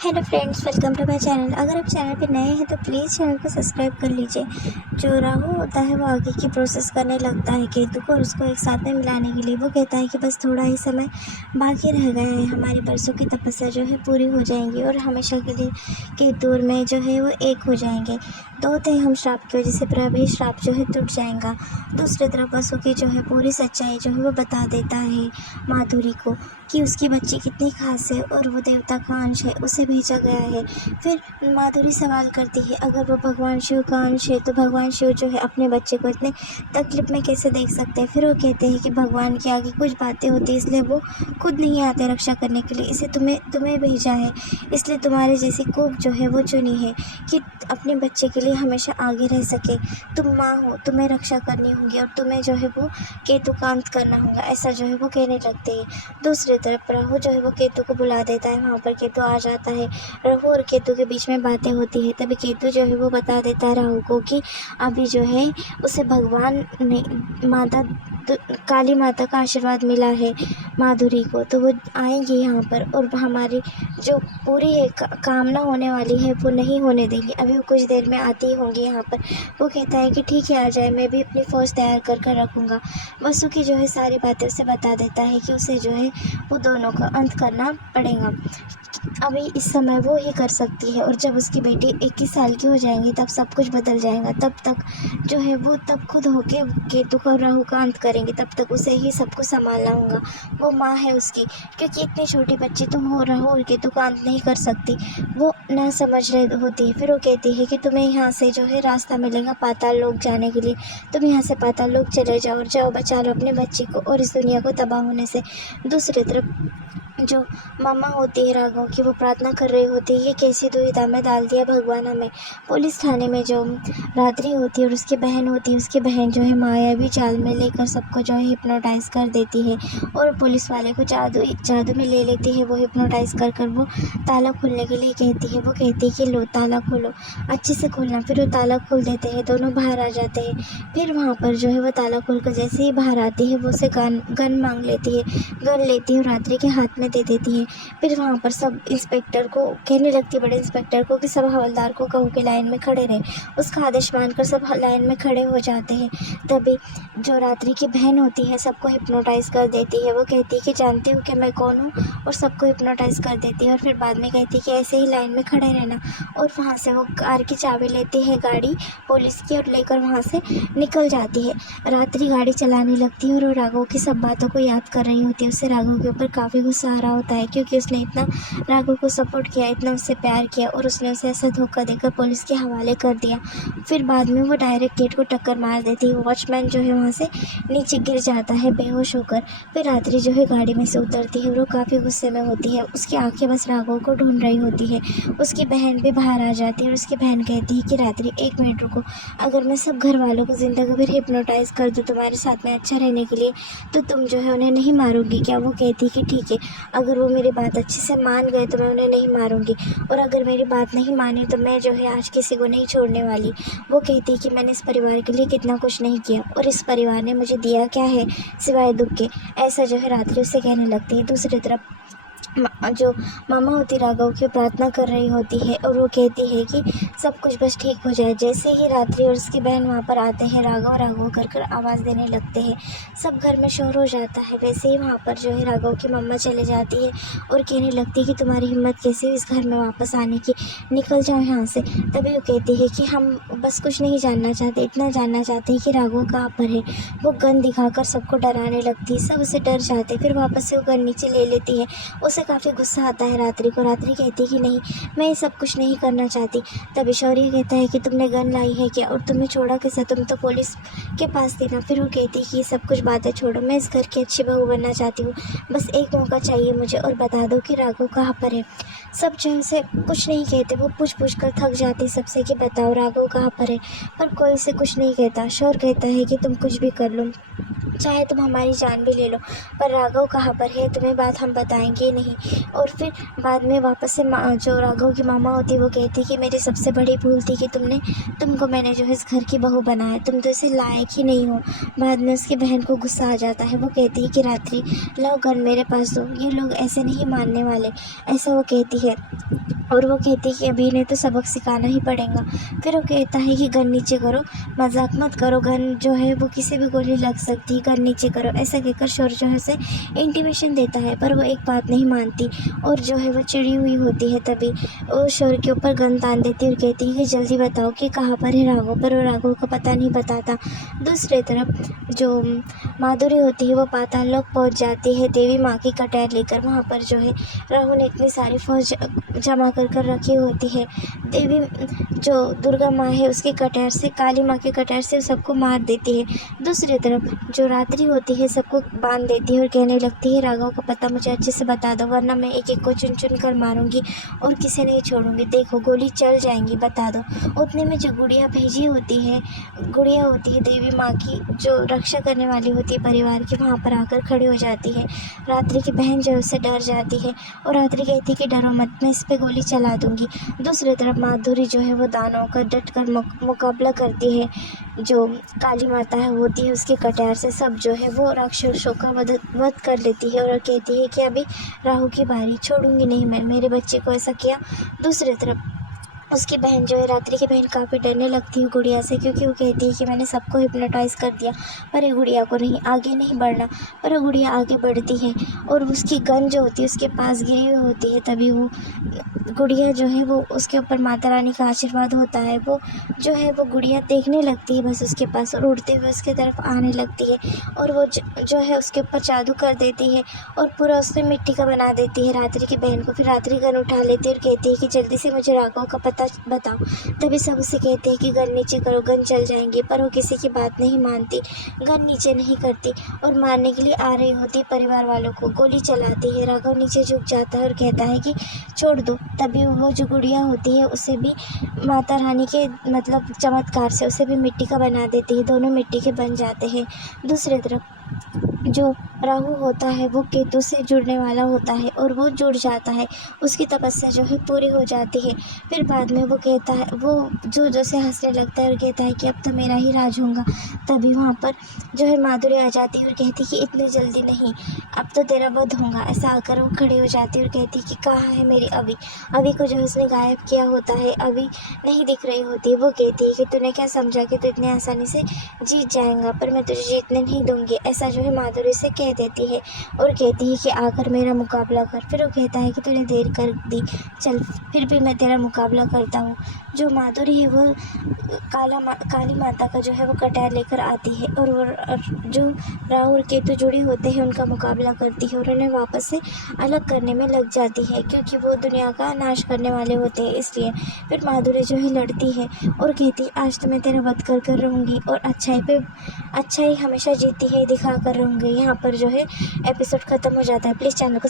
Hello friends, welcome to my channel. अगर आप channel पे नए हैं तो प्लीज़ चैनल को सब्सक्राइब कर लीजिए। जो राहु होता है वो आगे की प्रोसेस करने लगता है केतु को और उसको एक साथ में मिलाने के लिए। वो कहता है कि बस थोड़ा ही समय बाकी रह गया है, हमारी बरसों की तपस्या जो है पूरी हो जाएंगी और हमेशा के लिए केतु और मैं जो है वो एक हो जाएंगे। दो थे हम श्राप की वजह से, पर अभी श्राप जो है टूट जाएगा। दूसरी तरफ वसु की जो है पूरी सच्चाई जो है वो बता देता है माधुरी को कि उसकी बच्ची कितनी खास है और वो देवता का अंश है, उसे भेजा गया है। फिर माधुरी सवाल करती है, अगर वो भगवान शिव का अंश है तो भगवान शिव जो है अपने बच्चे को इतने तकलीफ में कैसे देख सकते हैं। फिर वो कहते हैं कि भगवान के आगे कुछ बातें होती है, इसलिए वो खुद नहीं आते रक्षा करने के लिए, इसे तुम्हें भेजा है, इसलिए तुम्हारे जैसी कोख जो है वो चुनी है कि अपने बच्चे के लिए हमेशा आगे रह सके। तुम माँ हो, तुम्हें रक्षा करनी होगी और तुम्हें जो है वो केतु का अंत करना होगा, ऐसा जो है वो कहने लगते हैं। दूसरी तरफ राहु जो है वो केतु को बुला देता है, वहाँ पर केतु आ जाता है। राहु और केतु के बीच में बातें होती है, तभी केतु जो है वो बता देता है राहु को कि अभी जो है उसे भगवान ने काली माता का आशीर्वाद मिला है माधुरी को, तो वो आएंगी यहाँ पर और हमारी जो पूरी कामना होने वाली है वो नहीं होने देंगी। अभी वो कुछ देर में आती ही होंगी यहाँ पर। वो कहता है कि ठीक है, आ जाए, मैं भी अपनी फ़ौज तैयार कर रखूँगा। वसु की जो है सारी बातें उसे बता देता है कि उसे जो है वो दोनों का अंत करना पड़ेगा। अभी इस समय वो ही कर सकती है और जब उसकी बेटी 21 साल की हो जाएंगी तब सब कुछ बदल जाएगा। तब तक जो है वो तब खुद होके केतु का और राहु का अंत करेंगे, तब तक उसे ही सब कुछ संभालना होगा। वो माँ है उसकी, क्योंकि इतनी छोटी बच्ची तुम हो, राहु और केतु का अंत नहीं कर सकती। वो ना समझ रही होती है। फिर वो कहती है कि तुम्हें यहाँ से जो है रास्ता मिलेगा पाताल लोक जाने के लिए, तुम यहाँ से पाताल लोक चले जाओ और जाओ बचा लो अपने बच्ची को और इस दुनिया को तबाह होने से। दूसरी तरफ जो मामा होती है राघव की, वो प्रार्थना कर रही होती है कि कैसी दुविधा में डाल दिया भगवान हमें। पुलिस थाने में जो रात्रि होती है और उसकी बहन होती है, उसकी बहन जो है मायावी चाल में लेकर सबको जो है हिप्नोटाइज कर देती है और पुलिस वाले को जादू में ले लेती है। वो हिप्नोटाइज कर वो ताला खोलने के लिए कहती है। वो कहती है कि लो ताला खोलो, अच्छे से खोलना। फिर वो ताला खोल देते हैं, दोनों बाहर आ जाते हैं। फिर वहाँ पर जो है वो ताला खोल कर जैसे ही बाहर आती है वो उसे गन मांग लेती है, गन लेती है और रात्रि के हाथ में दे देती है। फिर वहाँ पर सब इंस्पेक्टर को कहने लगती है, बड़े इंस्पेक्टर को, कि सब हवलदार को कहो कि लाइन में खड़े रहें। उसका आदेश मानकर सब लाइन में खड़े हो जाते हैं। तभी जो रात्रि की बहन होती है सबको हिप्नोटाइज कर देती है। वो कहती है कि जानते हो कि मैं कौन हूँ, और सबको हिप्नोटाइज कर देती है और फिर बाद में कहती है कि ऐसे ही लाइन में खड़े रहना। और वहाँ से वो कार की चाबी लेती है गाड़ी पुलिस की और लेकर वहाँ से निकल जाती है। रात्रि गाड़ी चलाने लगती है और वो राघव की सब बातों को याद कर रही होती है। उससे राघव के ऊपर काफ़ी गुस्सा आ रहा होता है, क्योंकि उसने इतना राघव को सपोर्ट किया, इतना उससे प्यार किया और उसने उसे ऐसा धोखा देकर पुलिस के हवाले कर दिया। फिर बाद में वो डायरेक्ट गेट को टक्कर मार देती है। वॉचमैन जो है वहाँ से नीचे गिर जाता है बेहोश होकर। फिर रात्रि जो है गाड़ी में से उतरती है और वो काफ़ी गुस्से में होती है। उसकी आंखें बस राघव को ढूंढ रही होती है। उसकी बहन भी बाहर आ जाती है और उसकी बहन कहती है कि रात्रि 1 मिनट रुको, अगर मैं सब घर वालों को ज़िंदगी भर हिप्नोटाइज कर दूँ तुम्हारे साथ में अच्छा रहने के लिए, तो तुम जो है उन्हें नहीं मारोगी क्या? वो कहती है कि ठीक है, अगर वो मेरी बात अच्छे से मान गए तो मैं उन्हें नहीं मारूंगी, और अगर मेरी बात नहीं मानी तो मैं जो है आज किसी को नहीं छोड़ने वाली। वो कहती है कि मैंने इस परिवार के लिए कितना कुछ नहीं किया और इस परिवार ने मुझे दिया क्या है सिवाय दुख के, ऐसा जो है रात्रि उससे कहने लगती है। दूसरी तरफ जो मामा होती राघव की प्रार्थना कर रही होती है और वो कहती है कि सब कुछ बस ठीक हो जाए। जैसे ही रात्रि और उसकी बहन वहाँ पर आते हैं, राघव राघव कर आवाज़ देने लगते हैं। सब घर में शोर हो जाता है। वैसे ही वहाँ पर जो है राघव की मम्मा चले जाती है और कहने लगती है कि तुम्हारी हिम्मत कैसे हुई इस घर में वापस आने की, निकल जाओ यहाँ से। तभी वो कहती है कि हम बस कुछ नहीं जानना चाहते, इतना जानना चाहते हैं कि राघव कहाँ पर है। वो गन दिखाकर सबको डराने लगती है, सब उसे डर जाते। फिर वापस से वो गन नीचे ले लेती है। उसे काफ़ी गुस्सा आता है रात्रि को। रात्रि कहती है कि नहीं, मैं ये सब कुछ नहीं करना चाहती। तभी शौर्य कहता है कि तुमने गन लाई है क्या और तुम्हें छोड़ा कैसे, तुम तो पुलिस के पास थी ना। फिर वो कहती है कि ये सब कुछ बातें छोड़ो, मैं इस घर की अच्छी बहू बनना चाहती हूँ, बस एक मौका चाहिए मुझे और बता दो कि राघव कहाँ पर है। सब जो उसे कुछ नहीं कहते, वो पूछ कर थक जाती सबसे कि बताओ राघव कहाँ पर है, पर कोई उसे कुछ नहीं कहता। शौर्य कहता है कि तुम कुछ भी कर लो, चाहे तुम हमारी जान भी ले लो, पर राघव कहाँ पर है तुम्हें बात हम बताएंगे नहीं। और फिर बाद में वापस से जो राघव की मामा होती है वो कहती कि मेरी सबसे बड़ी भूल थी कि तुमको मैंने जो है इस घर की बहू बनाया, तुम तो इसे लायक ही नहीं हो। बाद में उसकी बहन को गुस्सा आ जाता है। वो कहती है कि रात्रि लाओ गन मेरे पास दो, ये लोग ऐसे नहीं मानने वाले, ऐसा वो कहती है। और वो कहती है कि अभी इन्हें तो सबक सिखाना ही पड़ेगा। फिर वो कहता है कि गन नीचे करो, मजाक मत करो, गन जो है वो किसी भी गोली लग सकती है, गन नीचे करो। ऐसा कहकर शोर जो है उसे इंटीमेशन देता है, पर वो एक बात नहीं मानती और जो है वो चिड़ी हुई होती है। तभी वो शोर के ऊपर गन तान देती है और कहती है कि जल्दी बताओ कि कहाँ पर है राघव, पर वो राघव को पता नहीं बताता। दूसरी तरफ जो माधुरी होती है वो पाताल लोक पहुँच जाती है देवी माँ की कटैर लेकर। वहाँ पर जो है राहु ने इतनी सारी फौज जमा कर रखी होती है। देवी जो दुर्गा माँ है उसकी कटैर से, काली माँ की कटैर से सबको मार देती है। दूसरी तरफ जो रात्रि होती है सबको बांध देती है और कहने लगती है राघव का पता मुझे अच्छे से बता दो, वरना मैं एक एक को चुन चुन कर मारूंगी और किसी नहीं छोड़ूंगी, देखो गोली चल जाएंगी, बता दो। उतने में जो गुड़िया भेजी होती है, गुड़िया होती है देवी माँ की जो रक्षा करने वाली होती है परिवार की, वहाँ पर आकर खड़ी हो जाती है। रात्रि की बहन जो है उससे डर जाती है और रात्रि कहती है कि डरो मत, मैं इस पे गोली चला दूंगी। दूसरी तरफ माधुरी जो है वो दानों का डट कर मुकाबला करती है। जो काली माता है होती है उसके कटैर से सब जो है वो राक्षसों का वध कर लेती है और कहती है कि अभी राहु की बारी, छोड़ूंगी नहीं मैं, मेरे बच्चे को ऐसा किया। दूसरी तरफ उसकी बहन जो है, रात्रि की बहन, काफ़ी डरने लगती है गुड़िया से, क्योंकि वो कहती है कि मैंने सबको हिप्नोटाइज़ कर दिया पर ये गुड़िया को नहीं, आगे नहीं बढ़ना। पर वो गुड़िया आगे बढ़ती है और उसकी गन जो होती है उसके पास गिरी हुई होती है। तभी वो गुड़िया जो है वो उसके ऊपर माता रानी का आशीर्वाद होता है, वो जो है वो गुड़िया देखने लगती है बस उसके पास और उड़ते हुए उसके तरफ आने लगती है और वो जो है उसके ऊपर जादू कर देती है और पूरा उससे मिट्टी का बना देती है रात्रि की बहन को। फिर रात्रि गन उठा लेती है और कहती है कि जल्दी से मुझे राघव का पता बताओ। तभी सब उसे कहते हैं कि गन नीचे करो, गन चल जाएंगी, पर वो किसी की बात नहीं मानती, गन नीचे नहीं करती और मारने के लिए आ रही होती परिवार वालों को गोली चलाती है। राघव नीचे झुक जाता है और कहता है कि छोड़ दो। तभी वो जो गुड़िया होती है उसे भी माता रानी के मतलब चमत्कार से उसे भी मिट्टी का बना देती है, दोनों मिट्टी के बन जाते हैं। दूसरी तरफ जो राहु होता है वो केतु से जुड़ने वाला होता है और वो जुड़ जाता है, उसकी तपस्या जो है पूरी हो जाती है। फिर बाद में वो कहता है, वो जो से हंसने लगता है और कहता है कि अब तो मेरा ही राज होगा। तभी वहाँ पर जो है माधुरी आ जाती है और कहती कि इतनी जल्दी नहीं, अब तो तेरा वध होगा। ऐसा आकर वो खड़ी हो जाती है और कहती कि कहाँ है मेरी अभी, अभी को जो उसने गायब किया होता है, अभी नहीं दिख रही होती। वो कहती है कि तूने क्या समझा कि तू इतने आसानी से जीत जाएगा, पर मैं तुझे जीतने नहीं दूंगी, ऐसा जो है माधुरी से कह देती है और कहती है कि आकर मेरा मुकाबला कर। फिर वो कहता है कि तूने देर कर दी, चल फिर भी मैं तेरा मुकाबला करता हूँ। जो माधुरी है वो काली माता का जो है वो कटैर लेकर आती है और वो जो राहु और केतु जुड़े होते हैं उनका मुकाबला करती है और उन्हें वापस से अलग करने में लग जाती है, क्योंकि वो दुनिया का नाश करने वाले होते हैं इसलिए। फिर माधुरी जो है लड़ती है और कहती है आज तो मैं तेरा वध कर रहूँगी और अच्छाई हमेशा जीती है दिखा कर रहूँगी। यहाँ पर जो है एपिसोड ख़त्म हो जाता है। प्लीज़ चैनल को